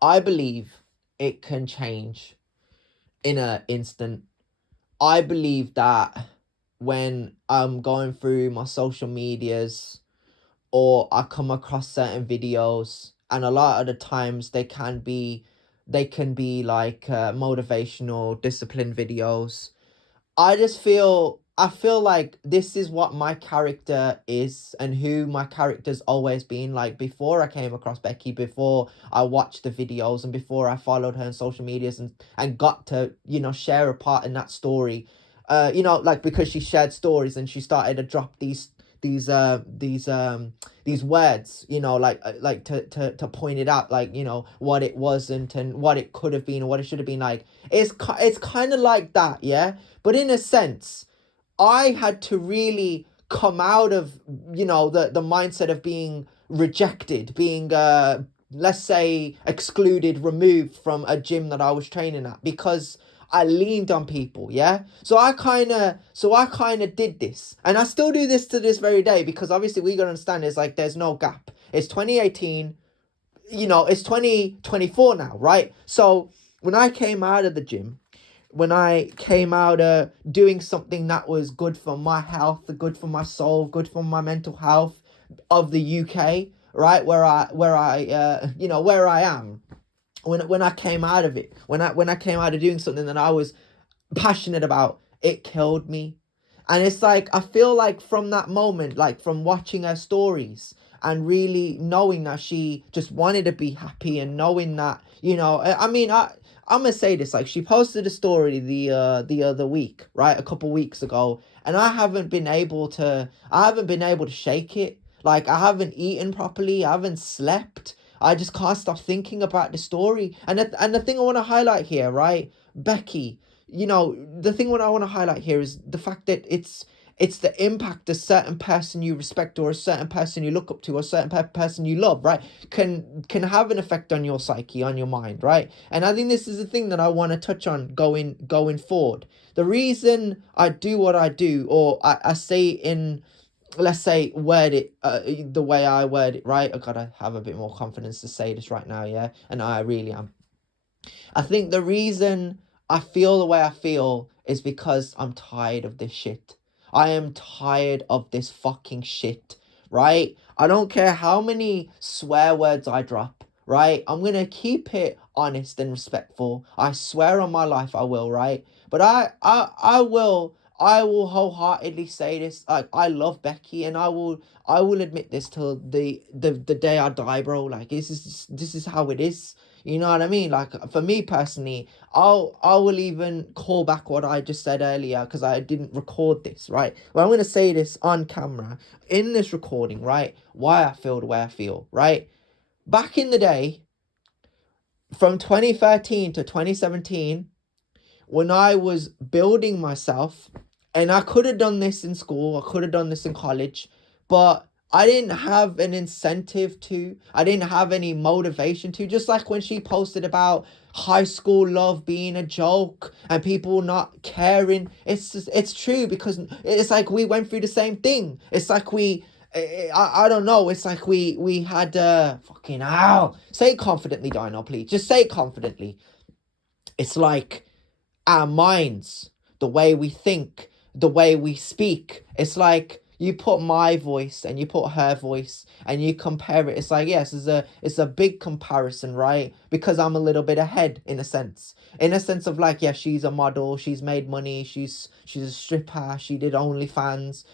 I believe it can change in an instant. I believe that when I'm going through my social medias or I come across certain videos, and a lot of the times they can be like motivational discipline videos. I feel like this is what my character is and who my character's always been. Like before I came across Becky, before I watched the videos and before I followed her on social medias and got to, share a part in that story. Like because she shared stories and she started to drop these uh these um these words, like to point it out, like, what it wasn't and what it could have been and what it should have been. Like it's kind of like that, yeah. But in a sense, I had to really come out of, the mindset of being rejected, being let's say excluded, removed from a gym that I was training at, because I leaned on people, yeah. So I kind of did this, and I still do this to this very day, because obviously we gotta understand, it's like there's no gap. It's 2018, it's 2024 now, right? So when I came out of the gym, when I came out doing something that was good for my health, good for my soul, good for my mental health of the UK, right? Where I am. When I came out of it, when I came out of doing something that I was passionate about, it killed me. And it's like, I feel like from that moment, like from watching her stories and really knowing that she just wanted to be happy, and knowing that, I'm gonna say this, like she posted a story the other week, right? A couple weeks ago, and I haven't been able to shake it. Like I haven't eaten properly, I haven't slept. I just can't stop thinking about the story. And the thing I want to highlight here, right? Becky, the thing what I want to highlight here is the fact that it's the impact a certain person you respect, or a certain person you look up to, or a certain person you love, right, can have an effect on your psyche, on your mind, right? And I think this is the thing that I want to touch on going forward. The reason I do what I do, or I say in, let's say, word it the way I word it, right? I gotta have a bit more confidence to say this right now, yeah, and I really am. I think the reason I feel the way I feel is because I'm tired of this shit. I am tired of this fucking shit, right? I don't care how many swear words I drop, right? I'm gonna keep it honest and respectful. I swear on my life I will, right? But I will wholeheartedly say this. Like I love Becky, and I will admit this till the day I die, bro. Like this is how it is. You know what I mean? Like for me personally, I will even call back what I just said earlier, because I didn't record this, right? Well, I'm gonna say this on camera in this recording, right? Why I feel the way I feel, right? Back in the day, from 2013 to 2017, when I was building myself, and I could have done this in school, I could have done this in college, but I didn't have an incentive to, I didn't have any motivation to. Just like when she posted about high school love being a joke and people not caring, it's true, because it's like we went through the same thing. It's like I don't know. It's like we had fucking hell. Say it confidently, Dino, please. Just say it confidently. It's like our minds, the way we think, the way we speak. It's like you put my voice and you put her voice and you compare it. It's like, yes, it's a big comparison, right? Because I'm a little bit ahead, in a sense. In a sense of like, yeah, she's a model, she's made money, she's a stripper, she did OnlyFans,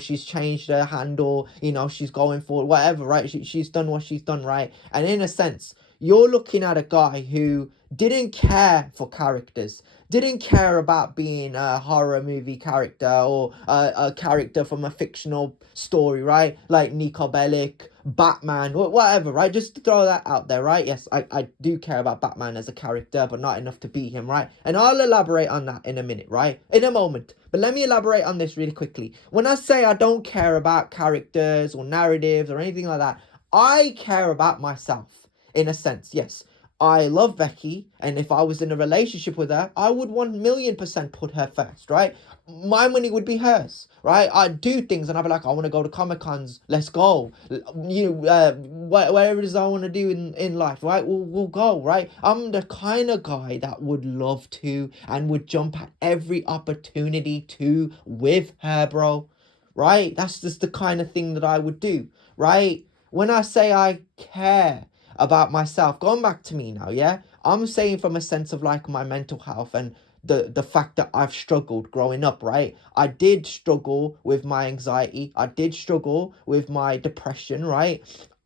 she's changed her handle, she's going for whatever, right? She's done what she's done, right? And in a sense, you're looking at a guy who didn't care for characters, didn't care about being a horror movie character, or a character from a fictional story, right? Like Nico Bellic, Batman, whatever, right? Just to throw that out there, right? Yes, I do care about Batman as a character, but not enough to beat him, right? And I'll elaborate on that in a minute, right? In a moment. But let me elaborate on this really quickly. When I say I don't care about characters or narratives or anything like that, I care about myself, in a sense, yes. I love Becky, and if I was in a relationship with her, I would 1,000,000% put her first, right? My money would be hers, right? I'd do things and I'd be like, I want to go to Comic Cons, let's go. Whatever it is I want to do in life, right? We'll go, right? I'm the kind of guy that would love to and would jump at every opportunity to with her, bro, right? That's just the kind of thing that I would do, right? When I say I care about myself, going back to me now, yeah, I'm saying from a sense of like my mental health and the fact that I've struggled growing up, right? I did struggle with my anxiety, I did struggle with my depression, right?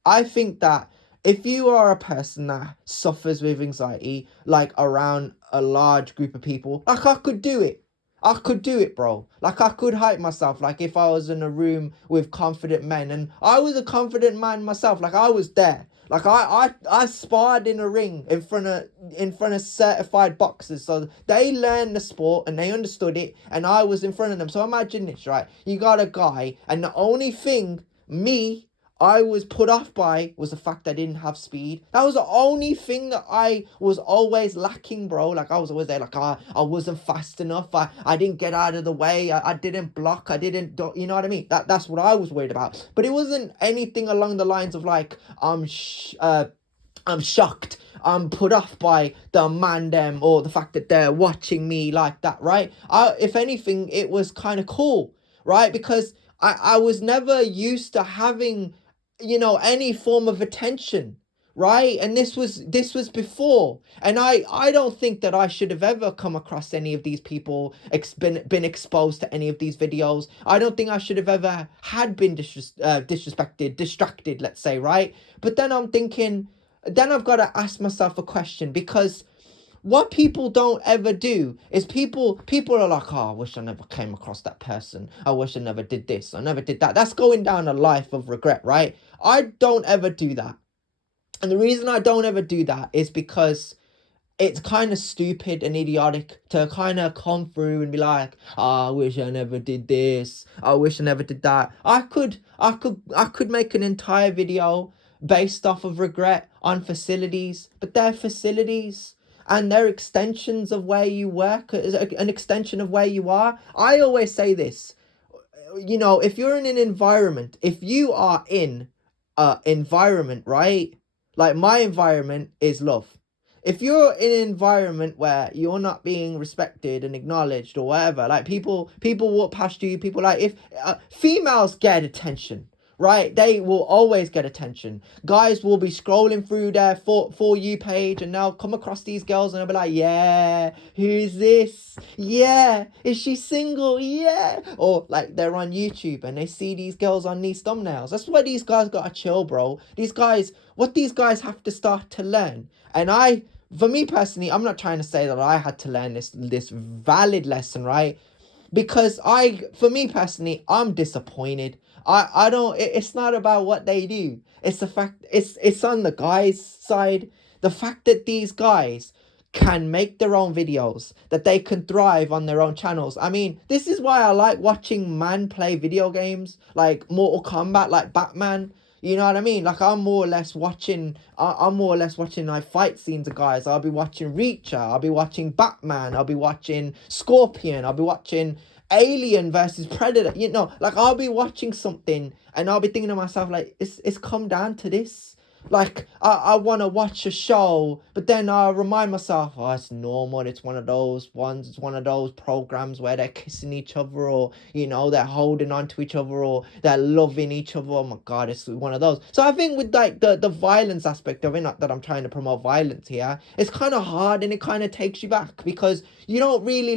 I think that if you are a person that suffers with anxiety, like around a large group of people, like I could do it. I could do it, bro. Like I could hype myself. Like if I was in a room with confident men, and I was a confident man myself. Like I was there. Like I sparred in a ring in front of certified boxers, so they learned the sport and they understood it, and I was in front of them. So imagine this, right? You got a guy, and the only thing I was put off by was the fact I didn't have speed. That was the only thing that I was always lacking, bro. Like I was always there, like I wasn't fast enough. I didn't get out of the way. I didn't block. I didn't do, you know what I mean? That's what I was worried about. But it wasn't anything along the lines of like I'm shocked. I'm put off by the man them or the fact that they're watching me like that, right? If anything, it was kind of cool, right? Because I was never used to having any form of attention, right? And this was before, and I don't think that I should have ever come across any of these people, been exposed to any of these videos. I don't think I should have ever had been disrespected, distracted, let's say, right? But then I'm thinking, then I've got to ask myself a question, because what people don't ever do is people are like, oh, I wish I never came across that person. I wish I never did this. I never did that. That's going down a life of regret, right? I don't ever do that. And the reason I don't ever do that is because it's kind of stupid and idiotic to kind of come through and be like, oh, I wish I never did this. I wish I never did that. I could make an entire video based off of regret on facilities, but they're facilities and they're extensions of where you work, an extension of where you are. I always say this, if you're in an environment, if you are in an environment, right? Like my environment is love. If you're in an environment where you're not being respected and acknowledged or whatever, like people walk past you, people like, if females get attention, right? They will always get attention. Guys will be scrolling through their for you page and they'll come across these girls and they'll be like, yeah, who's this? Yeah, is she single? Yeah. Or like they're on YouTube and they see these girls on these thumbnails. That's why these guys gotta chill, bro. What these guys have to start to learn. And for me personally, I'm not trying to say that I had to learn this valid lesson, right? Because for me personally, I'm disappointed. I don't, it's not about what they do. It's the fact, it's on the guys' side. The fact that these guys can make their own videos, that they can thrive on their own channels. I mean, this is why I like watching man play video games like Mortal Kombat, like Batman. You know what I mean? Like I'm more or less watching like fight scenes of guys. I'll be watching Reacher, I'll be watching Batman, I'll be watching Scorpion, I'll be watching Alien versus Predator. Like I'll be watching something and I'll be thinking to myself, like, it's come down to this. Like I want to watch a show, but then I remind myself, oh, it's normal. It's one of those programs where they're kissing each other, or they're holding on to each other, or they're loving each other. Oh my god, it's one of those. So I think with like the violence aspect of it, not that I'm trying to promote violence here, it's kind of hard and it kind of takes you back, because you don't really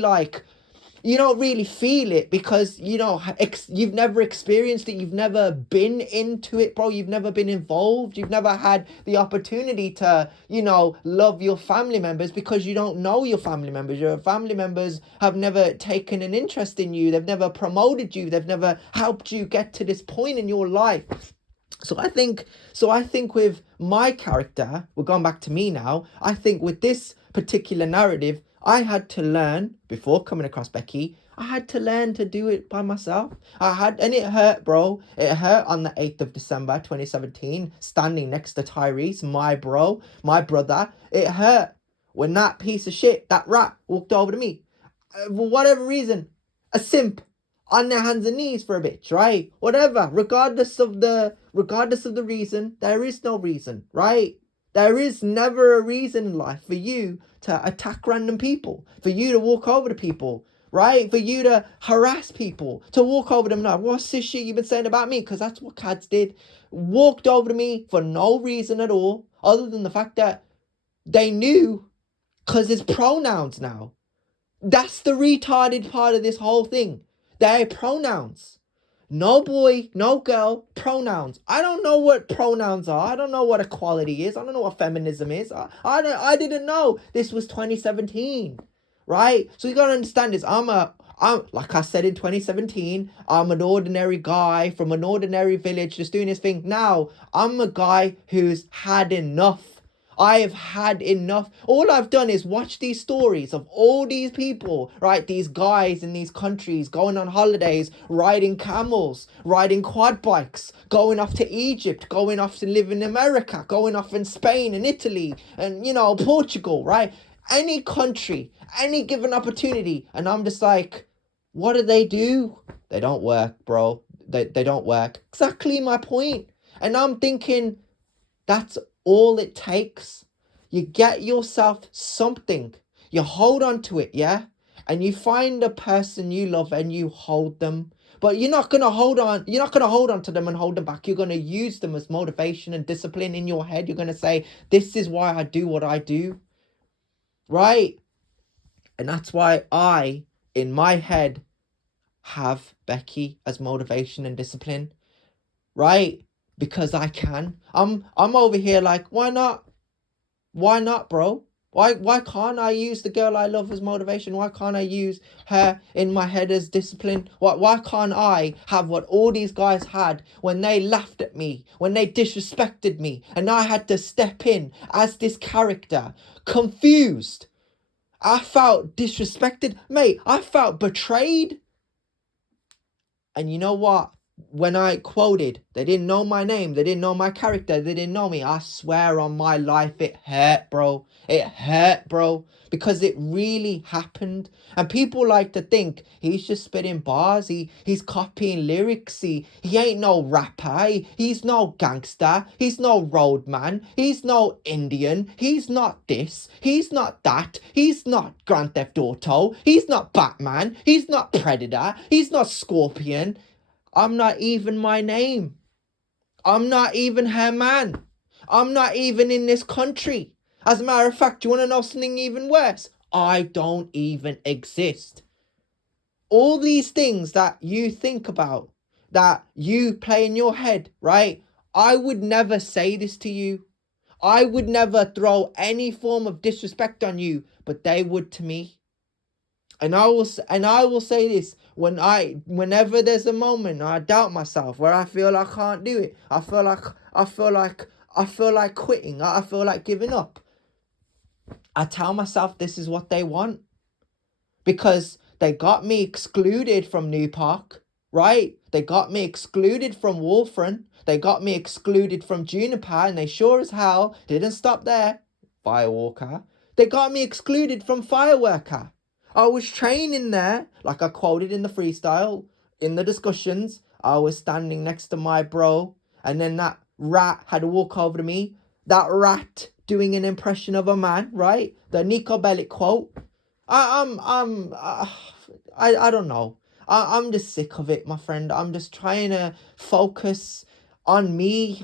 feel it, because you've never experienced it, you've never been into it, bro. You've never been involved, you've never had the opportunity to love your family members, because you don't know your family members. Your family members have never taken an interest in you, they've never promoted you, they've never helped you get to this point in your life. So I think with my character, we're going back to me now, I think with this particular narrative, I had to learn, before coming across Becky, I had to learn to do it by myself. And it hurt, bro. It hurt on the 8th of December 2017, standing next to Tyrese, my bro, my brother. It hurt when that piece of shit, that rat, walked over to me. For whatever reason, a simp on their hands and knees for a bitch, right? Whatever, regardless of the reason, there is no reason, right? There is never a reason in life for you to attack random people, for you to walk over to people, right? For you to harass people, to walk over to them like, what's this shit you've been saying about me? Because that's what cats did. Walked over to me for no reason at all, other than the fact that they knew, because it's pronouns now. That's the retarded part of this whole thing. They're pronouns. No boy, no girl, pronouns. I don't know what pronouns are. I don't know what equality is. I don't know what feminism is. I didn't know. This was 2017, right? So you gotta understand this. I'm like I said in 2017, I'm an ordinary guy from an ordinary village just doing his thing. Now, I'm a guy who's had enough. I have had enough. All I've done is watch these stories of all these people, right? These guys in these countries going on holidays, riding camels, riding quad bikes, going off to Egypt, going off to live in America, going off in Spain and Italy and, Portugal, right? Any country, any given opportunity. And I'm just like, what do? They don't work, bro. They don't work. Exactly my point. And I'm thinking, that's all it takes. You get yourself something. You hold on to it, yeah? And you find a person you love and you hold them. But you're not gonna hold on to them and hold them back. You're gonna use them as motivation and discipline in your head. You're gonna say, this is why I do what I do. Right? And that's why I, in my head, have Becky as motivation and discipline. Right? Because I can. I'm over here like, why not? Why not, bro? Why can't I use the girl I love as motivation? Why can't I use her in my head as discipline? Why can't I have what all these guys had when they laughed at me, when they disrespected me, and I had to step in as this character, confused. I felt disrespected. Mate, I felt betrayed. And you know what? When I quoted, they didn't know my name, they didn't know my character, they didn't know me. I swear on my life, it hurt, bro. It hurt, bro. Because it really happened. And people like to think he's just spitting bars. He's copying lyrics. He ain't no rapper. He's no gangster. He's no roadman. He's no Indian. He's not this. He's not that. He's not Grand Theft Auto. He's not Batman. He's not Predator. He's not Scorpion. I'm not even my name. I'm not even her man. I'm not even in this country. As a matter of fact, do you want to know something even worse? I don't even exist. All these things that you think about, that you play in your head, right? I would never say this to you. I would never throw any form of disrespect on you, but they would to me. And I will say this, whenever there's a moment I doubt myself, where I feel I can't do it, I feel like quitting, I feel like giving up, I tell myself this is what they want. Because they got me excluded from New Park, right? They got me excluded from Wolfrun. They got me excluded from Juniper, and they sure as hell didn't stop there. Firewalker. They got me excluded from Fireworker. I was training there, like I quoted in the freestyle, in the discussions. I was standing next to my bro, and then that rat had to walk over to me. That rat doing an impression of a man, right? The Nico Bellic quote. I don't know. I'm just sick of it, my friend. I'm just trying to focus on me,